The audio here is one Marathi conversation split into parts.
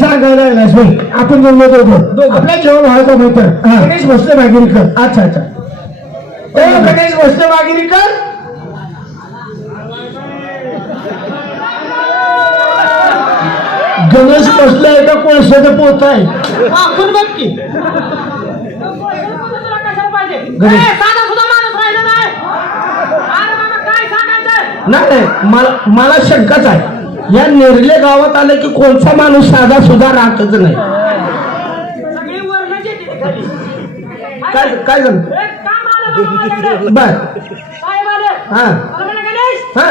सांगायला लागलास होय. आपण जमलो दोघं. आपल्या जेवण व्हायचा मित्र गणेश भोसले भागिरीकर अच्छा अच्छा. ओ गणेश भोसले भागिरीकर गणेश आहे का कोळशाचं पोत आहे आपण बघ की? गणेश. नाही नाही मला मला शंकाच आहे. या नेरले गावात आलं की कोणता माणूस साधा सुद्धा राहतच नाही. काय काय झालं. बर. हा. हा?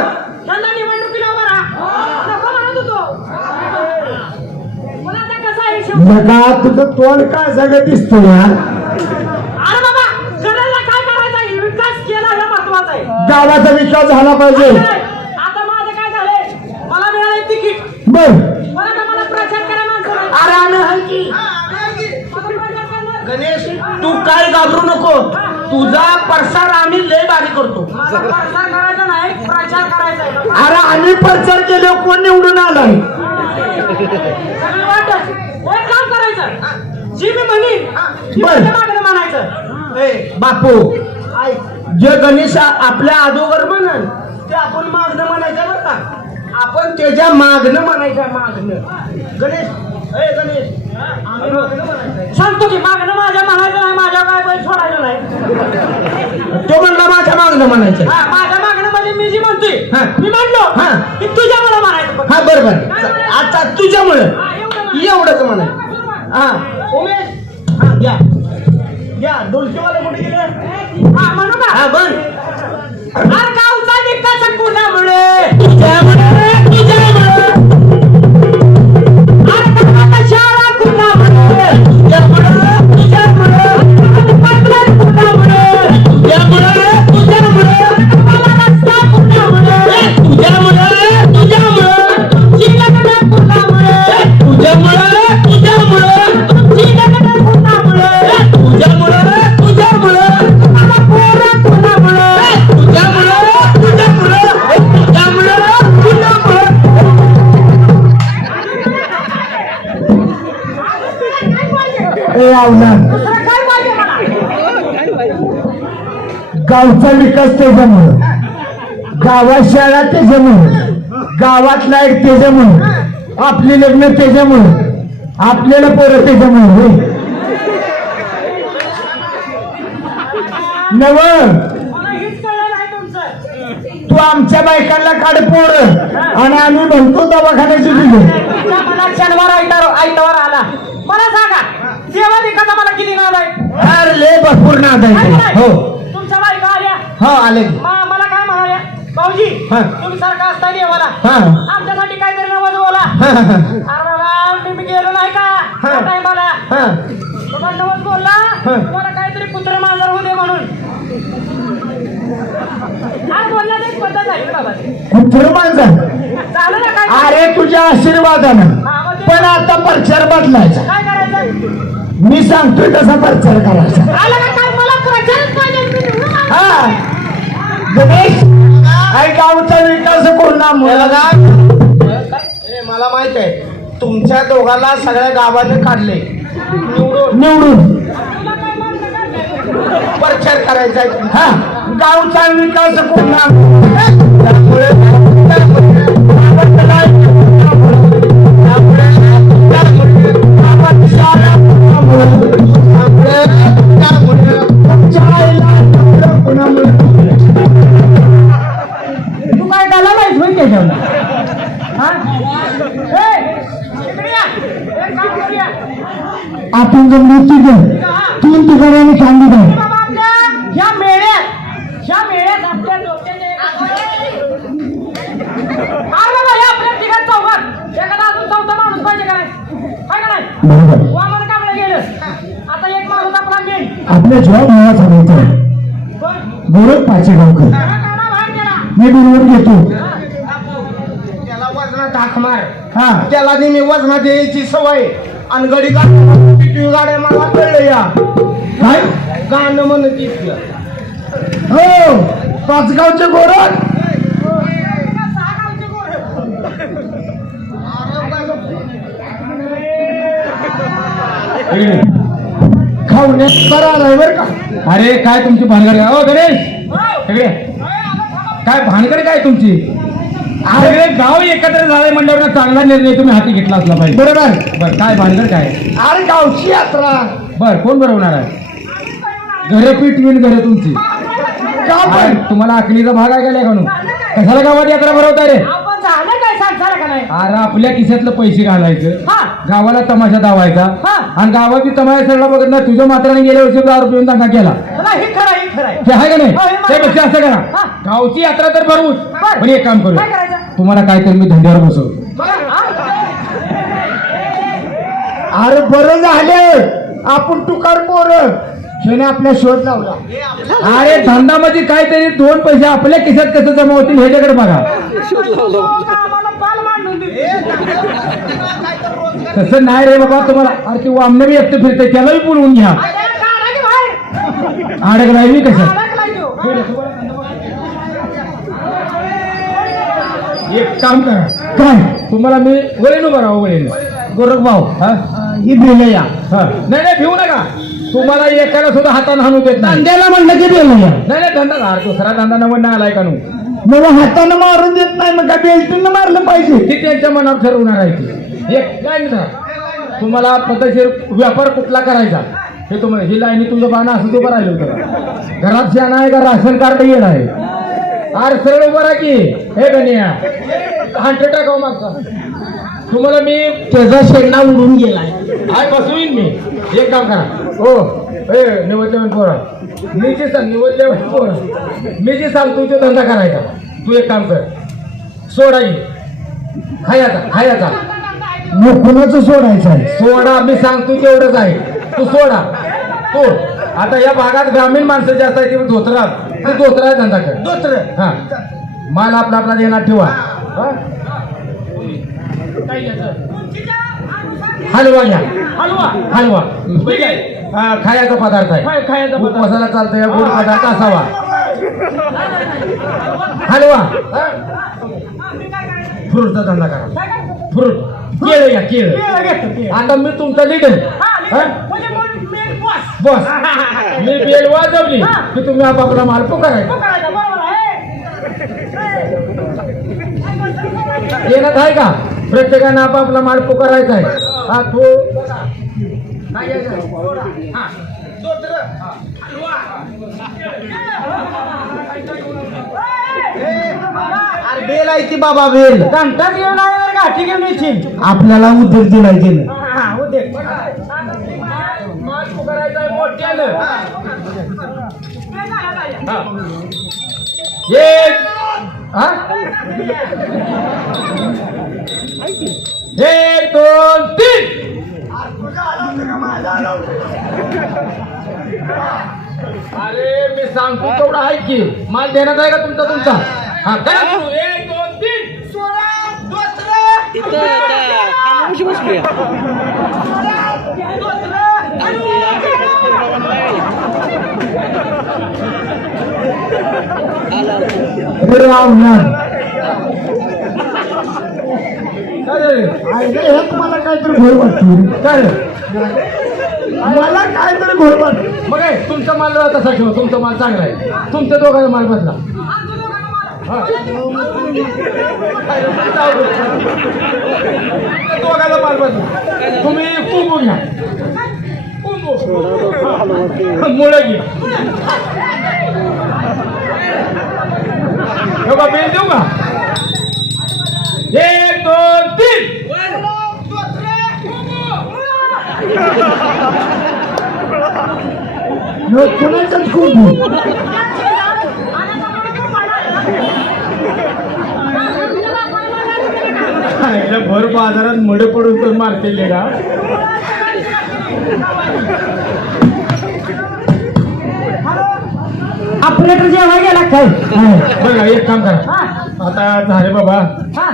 नका तुझं तोंड काय सगळं दिसतो यार हे गावाचा विकास झाला पाहिजे नाही, आता माझं काय झालंय मला मिळालंय तिकीट बर मला तर मला प्रचार करा माणसं नाही. अरे आम्ही आहे की मला प्रचार करणार. गणेश तू काय घाबरू नको. तुझा प्रसार आम्ही लय भारी करतो. मला प्रचार करायचा नाही प्रचार करायचा आहे. अरे आम्ही प्रचार केले कोण निवडून आलाय? काम करायचं. जी मी म्हणीन बर. म्हणायचं ए, बापू. जे गणेश आपल्या अगोदर म्हणन ते आपण मागणं म्हणायचं बरं का? आपण त्याच्या मागणं म्हणायचं मागणं. गणेश ए गणेश. आम्ही मागणं म्हणायचं सांगतो की मागणं माझ्या म्हणायचं नाही माझ्या काय बैल सोडायचं नाही. तो म्हणला माझ्या मागणं म्हणायचं हा माझ्या मागणं म्हणजे मी जी म्हणतोय. मी म्हणलो हा. की तुझ्या मला म्हणायचं. हा बरोबर. आता तुझ्यामुळं. एवढंच म्हणा हा. उमेश. हा या. या डोलकीवाले कुठे गेले? हा म्हणू का हा बन अरे गावचा विकास कुणामुळे तुझ्यामुळे गावचा विकास त्याच्यामुळं गावात शाळा त्याच्यामुळं गावात लाइट त्याच्यामुळं आपली लग्न त्याच्यामुळं आपल्याला पोरं त्याच्यामुळं. नव तू आमच्या बायकांना काढ पोर. आणि आम्ही म्हणतो दवाखान्याची मनात शनिवार आयतार आयतावर आला मला सांगा जेव्हा दिखाचा मला किती नाद आहे अरे भरपूर नाद आहे? हो. हो आले मा- मला काय म्हणाल्या भाऊजी हा. तुम्ही सारखा असता देवाला. हा. आमच्यासाठी काहीतरी नवस बोला हा, हा, हा. अरे मी गेलो नाही का? हा. त्या टायमाला. हा. तुम्हाला नवस बोलला हा. तुम्हाला काहीतरी पुत्र मांजर होऊ दे म्हणून. आज बोलण्यात एक पद्धत आहे बाबा. कुठं माणसं झालं ना काय? अरे तुझ्या आशीर्वादानं. हा, मग ते- पण आता प्रचार बदलायचा. काय करायचं? मी सांगतोय तसा प्रचार करायचा. आलं का? काय मला प्रचारच पाहिजे मी निवडून आलो. हा. गणेश आई गावचा विकास कोणामुळे ए, मला माहीत आहे. तुमच्या दोघाला सगळ्या गावाने काढले. निवडून. निवडून? प्रचार करायचा आहे. हा. गावचा विकास कोणा त्यामुळे तू आपण जर मृत्यू तीन ठिकाणी सांगितलं ह्या मेळ्यात ह्या मेळ्यात आपल्या डोक्याने अरे बाबा या आपल्या तिघात चौघात. एखादा अजून चौथा माणूस पाहिजे का नाही? काय का नाही? बरोबर. वामन कापलं गेलं. आता एक माणूस आपला मेन. आपल्या जॉब मला सांगायचं गोरख बाहेर गेला. मी बरोबर घेतो त्याला वजनात हाक मार. हा. त्याला नेहमी वजनात यायची सवय. आणि गडी गाड्या मला कळलं या? काय? गाणं म्हणत इथलं हो पाचगावचे गोरख. खावण्यात बरं आलाय बरं का? अरे काय तुमची भानगड? ओ गणेश! काय भानगड काय तुमची? सगळे गाव एकत्र झाले म्हणल्यावर चांगला निर्णय तुम्ही हाती घेतला असला पाहिजे. बरोबर. बर काय भानगड काय? अरे गावची यात्रा. बर कोण भरवणार आहे? घर पिटवीन घर तुमची. तुम्हाला आखलीचा भाग आहे का कशाला गावात यात्रा भरवता रे? काय? का नाही? अरे आपल्या खिशातलं पैसे घालायचं. हा. गावाला तमाशा दावायचा. हा. आणि गावाची तमाशा सगळा बघत ना तुझ्या मात्राने गेल्या वर्षी दारू पिऊन दंगा केला. नाही हे खरं आहे, हे खरं आहे. ते आहे का नाही? हो, हे मला- त्यापेक्षा असं करा. गावची यात्रा तर भरवूच बर. पण एक काम करू. काय करायचं? तुम्हाला काहीतरी मी धंद्यावर बसवतो. बघा, हा? अरे बरं झालं. आपण तुकार पोर. शेने आपल्या शोध लावला. अरे धंदा मध्ये काहीतरी दोन पैसे आपल्या खिशात कसं जमा होतील ह्याच्याकडे बघा. तसं नाही रे बाबा तुम्हाला. अरे ते वामन बी एकटं फिरते त्यालाही बोलवून घ्या. अरे, काढा की बाहेर. अडकलाय मी कशात अडकलाय तो. एक काम करा. काय? तुम्हाला मी वळीन उभा राहू वळीन. गोरख भाऊ हा? ही बेल या हा. नाही नाही भिवू नका. तुम्हाला एकाला सुद्धा हातानं हाणू देत नाही. कांद्याला म्हणलं की बेल नाही नाही धंदा अरे दुसरा धंदा नवं नाही आलाय का नू? मग हातानं मारून देत नाही मग काय बेल्टीनं मारलं पाहिजे? ती त्यांच्या मनावर ठरवणार आहे ती. एक काय नाही तुम्हाला पद्धतशीर व्यापार कुठला करायचा? हे तुम्हाला ही लाईनी तुझं बाणं असं उभं राहिलं होतं. घरात शान आहे का? राशन कार्ड येणार आहे. अरे सरळ उभं राहा की. हे गणिया हांटे टाकाव मागचा. तुम्हाला मी त्याचा शेंडा उडून गेलाय. आज बसवीन मी. एक काम करा. हो. ए निवडले पोरा. मी जे सांग निवडले पोरा. मी जे सांगतो ते धंदा करायचा. तू एक काम कर. सोडा ये खायचा खायचा मग कुणाचं सोडायचं आहे? सोडा मी सांगतो तेवढंच आहे. तू सोडा. तू आता या भागात ग्रामीण माणसं जास्त आहे ते धोत्रा तू धोत्रा धंदा कर. दुसरं हा. माल आपला आपला देणार ठेवा. हा? हलवा घ्या. हलवा. हलवा. हा, खायचा पदार्थ आहे. काय खायचा पदार्थ? उपवासाला चालतंय गोड पदार्थ असावा. हलवा. फ्रूटचा धंदा करा. फ्रूट. केळ घ्या केळ. केळं घेतो, केळं. आता मी तुमचा लिडर हा, लिहिलं. म्हणजे मग मी बॉस. बॉस मी बेल वाजवली. की तुम्ही आपापला माल पुकारायचा. तो करायचा, बरोबर आहे. का? प्रत्येकानं आपापला माल पुकारायचा आहे. हा तो अरे बेल आहे ती बाबा बेल घंटा घेऊन आहे बरं का? ठीक आहे, आपल्याला उद्योग दिलाय तिने हा, मोठ्यानं एक हा? एक दोन तीन अरे मी सांगतो तेवढा आहे की. माल देण्यात आहे का तुमचा तुमचा? हा करा सुरू. एक दोन तीन. तिथं त्या कामापाशी बसलोय. काय रे? हे तुम्हाला काहीतरी घोर वाटतो काय? मला काहीतरी घोर वाटतो मग आहे तुमचा माल तसा ठेवा. तुमचा माल चांगला आहे. तुमच्या दोघांचा माल बसला हा. तुमच्या दोघांचा माल बसला तुम्ही कुंभू घ्या. कुंभू मुळे घ्या. हे बघा बिल देऊ का एक दोन तीन कुणाच्याच खूप भर बाजारात मड पडून तर मारतील का? आपल्याकडे जेव्हा गेला काय? बघा एक काम करा. आता झाले बाबा.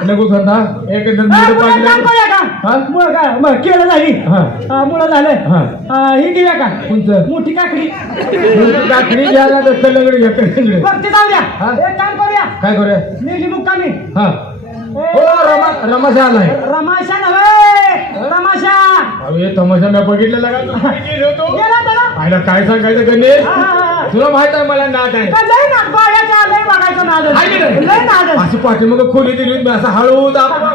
लगू धंदा एक धंदा मुळं काम पाडले? मुळं काय? मग केळं झाली. हा. मुळं झालं हा. हा, ही घेऊया का? कोणतं? मोठी काकडी. काकडी? घ्या ना तर कलंगड घ्या कलंगड बघ ते जाऊ द्या. हा? एक काम करूया. काय करूया? नेली मुक्कामी. हा. हो रमा रमाशा आलाय रमाशा नव्हे तमाशा अहो हे तमाशा मी बघितलेला का? गेलो त्याला आयला काय सांगायचं गणेश? हा, हा. तुला माहीत आहे मला नाद आहे. का लय नाद बायाच्या लय बघायचं नाद. आहे की नाही? लय नाद. अशी पाठीमाग खोली दिली मी असं हळू दाबा हा,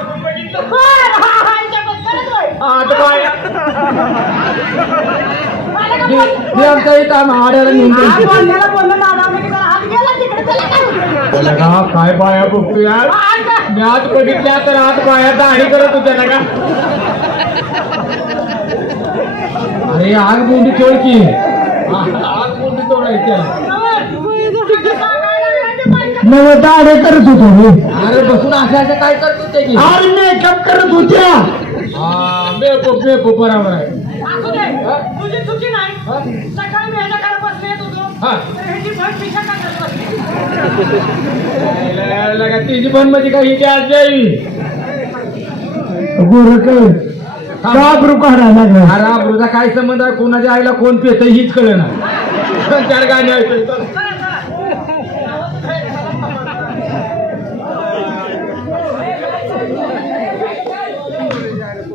ते ते आमच्या इथं हात बोललं हात गेला तिकडे काय होतं? त्याला का? काय बाया बघतो यार? हा, ऐका. मी आज बघितल्या तर आज बाया दाढी करत होत्या ना का? अरे आग बोंडी तोड की. आग बोंडी तोडायची नव दाढे करत होतो मी. अरे बसून अशा अशा काय करत होते की? अरे मेकअप करत होत्या. हा. मेकअप मेकअप बरोबर आहे. असू दे. तुझी चुकी नाही. सकाळी मी ह्याच्या घरात बसले येत होतो हा. तर ह्याची भट पिशा काढत बसली. लगा- लगा तिची पण म्हणजे काय? हिची आज जाई गोरक घाबरू काढायला लागला. अरे आबरूचा काय संबंध आहे? कोणाच्या आईला कोण पेत हीच कळ ना चार गाणी ऐकतो